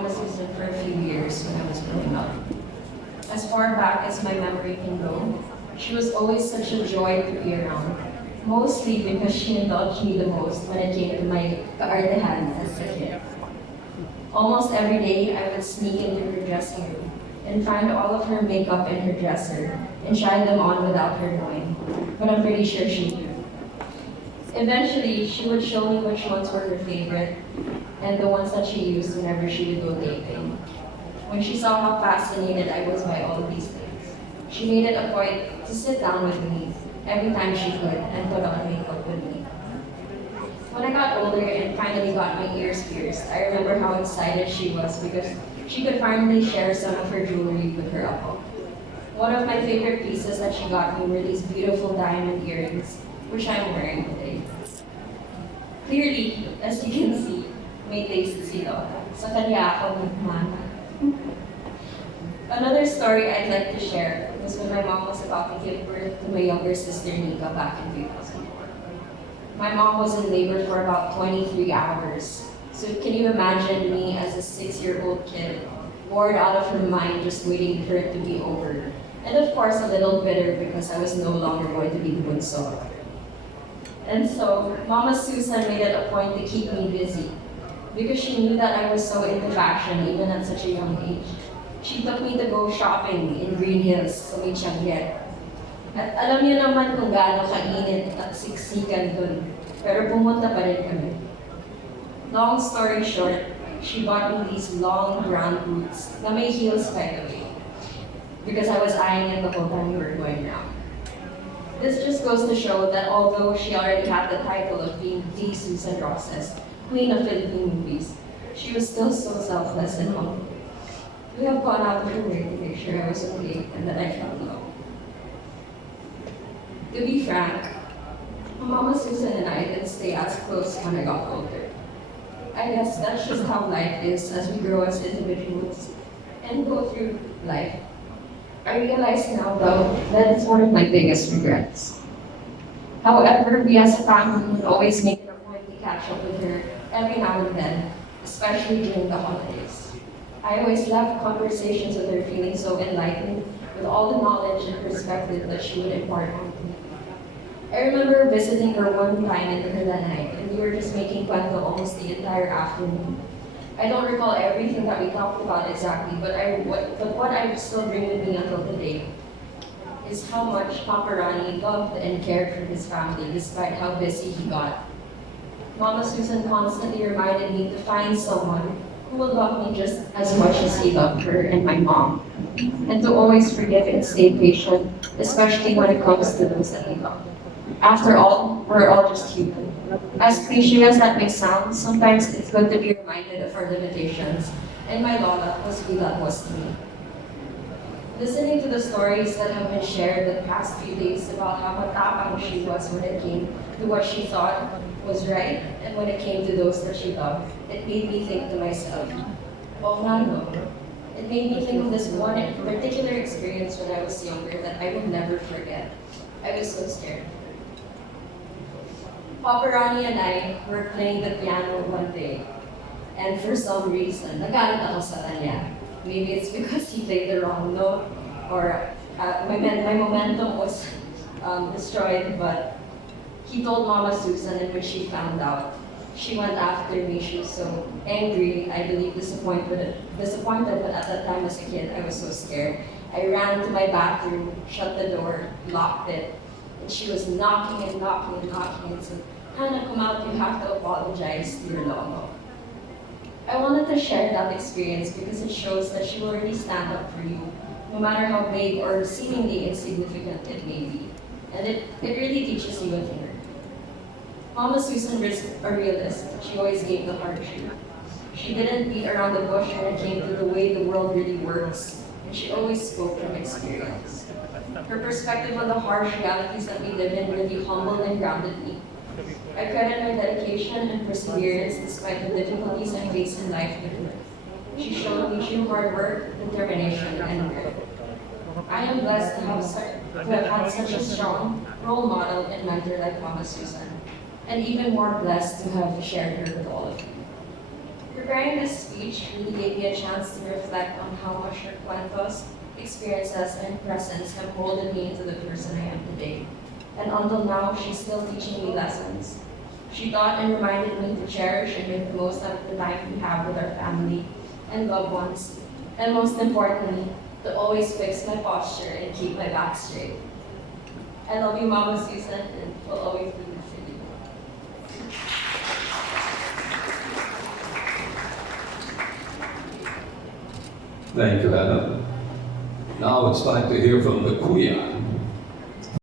Susan for a few years when I was growing up. As far back as my memory can go, she was always such a joy to be around. Mostly because she indulged me the most when it came to my kaartehan as a kid. Almost every day, I would sneak into her dressing room and find all of her makeup in her dresser and try them on without her knowing. But I'm pretty sure she knew. Eventually, she would show me which ones were her favorite and the ones that she used whenever she would go dating. When she saw how fascinated I was by all of these things, she made it a point to sit down with me every time she could and put on makeup with me. When I got older and finally got my ears pierced, I remember how excited she was because she could finally share some of her jewelry with her uncle. One of my favorite pieces that she got me were these beautiful diamond earrings, which I'm wearing today. Clearly, as you can see, may taste si Lola. Sa kanya ako nagmana. Another story I'd like to share was when my mom was about to give birth to my younger sister Nika back in 2004. My mom was in labor for about 23 hours. So can you imagine me as a 6-year-old kid, bored out of her mind just waiting for it to be over? And of course a little bitter because I was no longer going to be the bunso. And so Mama Susan made it a point to keep me busy because she knew that I was so into fashion even at such a young age. She took me to go shopping in Green Hills sa may Tianguet. At alam niyo naman kung gaano kainit at siksikan dun, pero pumunta pa rin kami. Long story short, she bought me these long brown boots na may heels by the way, because I was eyeing it the whole time we were going around. This just goes to show that although she already had the title of being the Susan Rosses, Queen of Philippine Movies, she was still so selfless and humble. We have gone out of her way to make sure I was okay and that I felt loved. To be frank, Mama Susan and I didn't stay as close when I got older. I guess that's just how life is as we grow as individuals and go through life. I realize now, though, that it's one of my biggest regrets. However, we as a family would always make it a point to catch up with her every now and then, especially during the holidays. I always left conversations with her feeling so enlightened with all the knowledge and perspective that she would impart on me. I remember visiting her one time in her that night, and we were just making kwento almost the entire afternoon. I don't recall everything that we talked about exactly, but what I still bring with me until today is how much Papa Rani loved and cared for his family despite how busy he got. Mama Susan constantly reminded me to find someone who will love me just as much as he loved her and my mom, and to always forgive and stay patient, especially when it comes to those that we love. After all, we're all just human. As cliche as that may sound, sometimes it's good to be reminded of our limitations, and my Lola was who that was to me. Listening to the stories that have been shared the past few days about how matapang she was when it came to what she thought was right, and when it came to those that she loved, it made me think to myself, oh no. It made me think of this one particular experience when I was younger that I will never forget. I was so scared. Papa Ronnie and I were playing the piano one day, and for some reason, nagalit ako sa kanya. Maybe it's because he played the wrong note, or my momentum was destroyed, but he told Mama Susan, and when she found out, she went after me. She was so angry, I believe disappointed, but at that time as a kid, I was so scared. I ran to my bathroom, shut the door, locked it, and she was knocking and knocking and knocking and said, Hannah, come out, you have to apologize to your Lolo. I wanted to share that experience because it shows that she will really stand up for you, no matter how vague or seemingly insignificant it may be. And it really teaches you a thing or two. Mama Susan was a realist. She always gave the hard truth. She didn't beat around the bush when it came to the way the world really works, and she always spoke from experience. Her perspective on the harsh realities that we live in really humbled and grounded me. I credit her dedication and perseverance despite the difficulties I face in life with her. She showed me true hard work, determination, and grit. I am blessed to have had such a strong role model and mentor like Mama Susan, and even more blessed to have shared her with all of you. Preparing this speech really gave me a chance to reflect on how much her cuentos, experiences, and presence have molded me into the person I am today. And until now, she's still teaching me lessons. She taught and reminded me to cherish and make the most out of the time we have with our family and loved ones. And most importantly, to always fix my posture and keep my back straight. I love you, Mama Susan, and will always be missing you. Thank you, Hannah. Now it's time to hear from the Kuya.